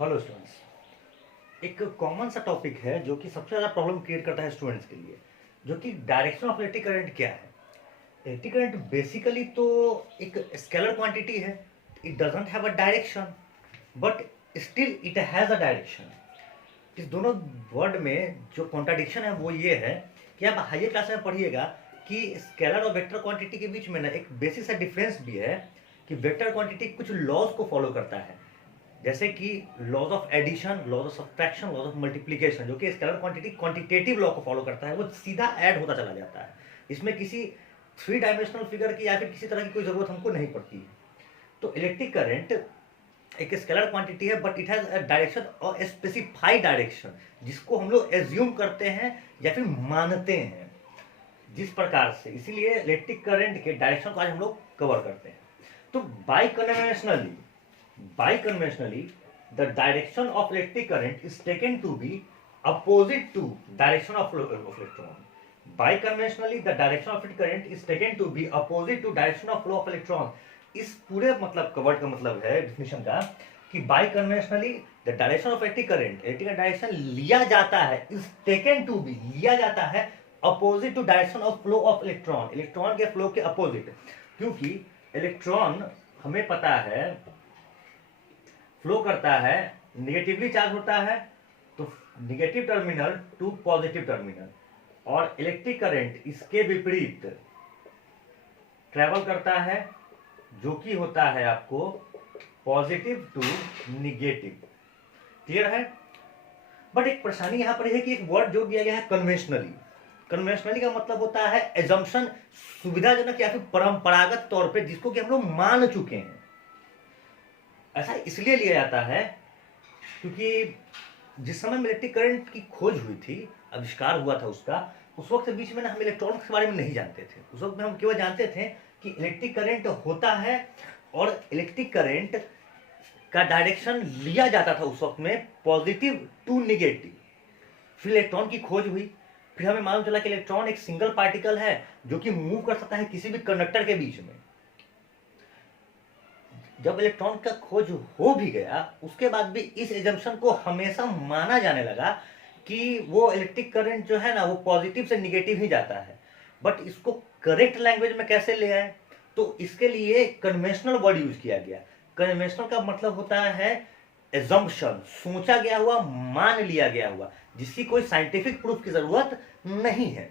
Hello students. एक common सा topic है जो कि सबसे ज़्यादा प्रॉब्लम क्रिएट करता है स्टूडेंट्स के लिए, जो कि डायरेक्शन ऑफ इलेक्ट्रिक करंट क्या है। इलेक्ट्रिक करंट बेसिकली तो एक स्केलर क्वांटिटी है। It doesn't have a direction but still it has a direction. इस दोनों वर्ड में जो कॉन्ट्राडिक्शन है वो ये है कि आप हाइयर क्लास में पढ़िएगा कि स्केलर और वेक्टर क्वांटिटी के बीच में ना एक बेसिक सा डिफरेंस भी है कि वेक्टर क्वांटिटी कुछ लॉज को फॉलो करता है, जैसे कि laws of addition, laws of subtraction, laws of multiplication, जो कि स्केलर क्वांटिटी क्वांटिटेटिव लॉ को फॉलो करता है। वो सीधा ऐड होता चला जाता है, इसमें किसी थ्री डायमेंशनल फिगर की या फिर किसी तरह की कोई जरूरत हमको नहीं पड़ती है। तो इलेक्ट्रिक करंट एक स्केलर क्वांटिटी है but it has a direction और स्पेसिफाइड डायरेक्शन, जिसको हम लोग एज्यूम करते हैं या फिर मानते हैं जिस प्रकार से। इसीलिए इलेक्ट्रिक करंट के डायरेक्शन को आज हम लोग कवर करते हैं। तो by conventionally the direction of electric current is taken to be opposite to direction of electron. Biconventionally the direction of electric current is taken to be opposite to direction of flow of electron. इस पूरे मतलब covered का मतलब है definition का कि by conventionally the direction of electric current, electric का direction लिया जाता है, इज टेकन टू बी लिया जाता है opposite to direction of flow of electron, electron के फ्लो के अपोजिट। क्योंकि इलेक्ट्रॉन हमें पता है फ्लो करता है, निगेटिवली चार्ज होता है, तो negative terminal to positive terminal, और इलेक्ट्रिक करंट इसके विपरीत ट्रेवल करता है, जो कि होता है आपको पॉजिटिव टू निगेटिव। क्लियर है? बट एक परेशानी यहां पर है कि एक वर्ड जोड़ दिया गया है कन्वेंशनली। कन्वेंशनली का मतलब होता है एजम्पशन, सुविधाजनक या फिर परंपरागत तौर पे, जिसको कि हम लोग मान चुके हैं। ऐसा इसलिए लिया जाता है क्योंकि जिस समय में इलेक्ट्रिक करंट की खोज हुई थी, आविष्कार हुआ था उसका, उस वक्त बीच में ना हम इलेक्ट्रॉनिक्स के बारे में नहीं जानते थे। उस वक्त में हम केवल जानते थे कि इलेक्ट्रिक करंट होता है और इलेक्ट्रिक करंट का डायरेक्शन लिया जाता था उस वक्त में पॉजिटिव टू निगेटिव। फिर इलेक्ट्रॉन की खोज हुई, फिर हमें मालूम चला कि इलेक्ट्रॉन एक सिंगल पार्टिकल है जो कि मूव कर सकता है किसी भी कंडक्टर के बीच में। जब इलेक्ट्रॉन का खोज हो भी गया, उसके बाद भी इस एजम्पशन को हमेशा माना जाने लगा कि वो इलेक्ट्रिक करंट जो है ना वो पॉजिटिव से निगेटिव ही जाता है। बट इसको करेक्ट लैंग्वेज में कैसे ले आए, तो इसके लिए कन्वेंशनल वर्ड यूज किया गया। कन्वेंशनल का मतलब होता है एजम्पशन, सोचा गया हुआ, मान लिया गया हुआ, जिसकी कोई साइंटिफिक प्रूफ की जरूरत नहीं है।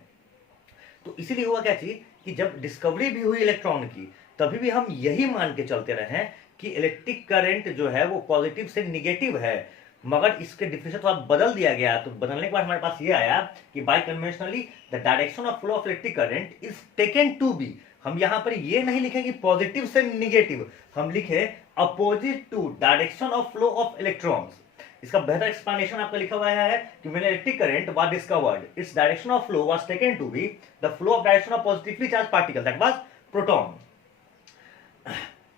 तो इसीलिए हुआ क्या चीज कि जब डिस्कवरी भी हुई इलेक्ट्रॉन की, तभी भी हम यही मान के चलते रहे कि इलेक्ट्रिक करंट जो है वो पॉजिटिव से निगेटिव है। मगर इसके डिफिनेशन थोड़ा बदल दिया गया, तो बदलने के बाद हमारे पास ये आया कि by conventionally the direction of flow of electric current is taken to be. हम यहां पर ये नहीं लिखे कि पॉजिटिव से निगेटिव, हम लिखे opposite to direction of flow of electrons. इसका बेहतर एक्सप्लेनेशन आपका लिखा हुआ है कि when electric current was discovered, its direction of flow was taken to be the flow of direction of positively charge particle, that was proton,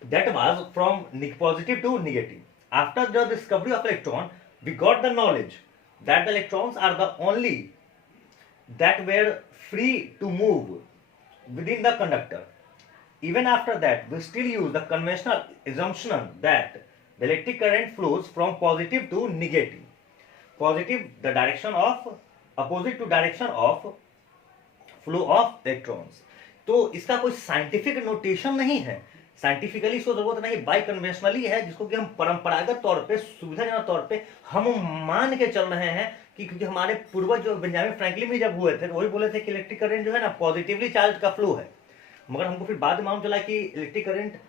that was from positive to negative. After the discovery of electron, we got the knowledge that the electrons are the only that were free to move within the conductor. Even after that, we still use the conventional assumption that the electric current flows from positive to negative. Positive, the direction of opposite to direction of flow of electrons. तो इसका कोई scientific notation नहीं है, scientifically इसको जरूरत नहीं, by conventionally है, जिसको कि हम परंपरागत तौर पे, सुविधाजनक तौर पे हम मान के चल रहे हैं कि क्योंकि हमारे पूर्वज जो बेंजामिन फ्रैंकलिन भी जब हुए थे तो वही बोले थे कि इलेक्ट्रिक करंट जो है ना पॉजिटिवली चार्ज का फ्लो है। मगर हमको फिर बाद में मालूम चला कि इलेक्ट्रिक करंट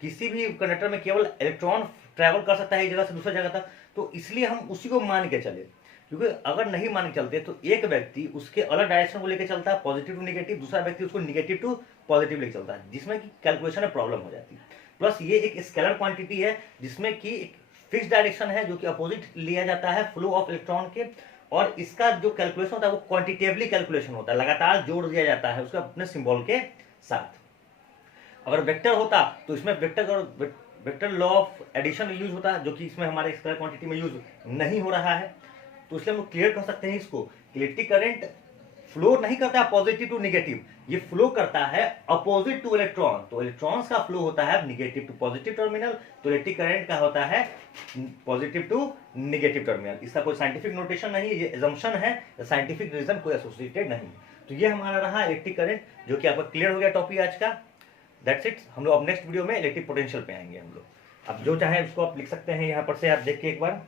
किसी भी कंडक्टर में केवल इलेक्ट्रॉन ट्रैवल कर सकता है एक जगह से दूसरी जगह तक। तो इसलिए हम उसी को मान के चले, क्योंकि अगर नहीं मान के चलते तो एक व्यक्ति उसके अलग डायरेक्शन को लेकर चलता है पॉजिटिव टू निगेटिव, दूसरा व्यक्ति उसको निगेटिव टू पॉजिटिव लेकर चलता है, जिसमें कि कैलकुलेशन में प्रॉब्लम हो जाती है। प्लस ये एक स्केलर क्वांटिटी है जिसमें कि एक फिक्स डायरेक्शन है जो कि अपोजिट लिया जाता है फ्लो ऑफ इलेक्ट्रॉन के, और इसका जो कैलकुलेशन होता है वो क्वांटिटेटिवली कैलकुलेशन होता है, लगातार जोड़ दिया जाता है उसका अपने सिंबल के साथ। अगर वेक्टर होता तो इसमें vector law of addition use होता है, जो कि इसमें हमारे स्केलर क्वांटिटी में यूज नहीं हो रहा है। तो इसलिए हम लोग क्लियर कर सकते हैं इसको, इलेक्ट्रिक करंट फ्लो नहीं करता है पॉजिटिव टू निगेटिव, ये फ्लो करता है अपोजिट टू इलेक्ट्रॉन। तो इलेक्ट्रॉन्स का फ्लो होता है निगेटिव टू पॉजिटिव टर्मिनल, तो इलेक्ट्रिक करंट का होता है पॉजिटिव टू निगेटिव टर्मिनल। इसका कोई साइंटिफिक नोटेशन नहीं है, ये एजम्पशन है, साइंटिफिक रीजन कोई एसोसिएटेड नहीं। तो ये हमारा रहा इलेक्ट्रिक करंट, जो कि आपका क्लियर हो गया टॉपिक आज का। That's it. हम लोग अब नेक्स्ट वीडियो में इलेक्ट्रिक पोटेंशियल पे आएंगे हम लोग। अब जो चाहे उसको आप लिख सकते हैं यहाँ पर से, आप देख के एक बार।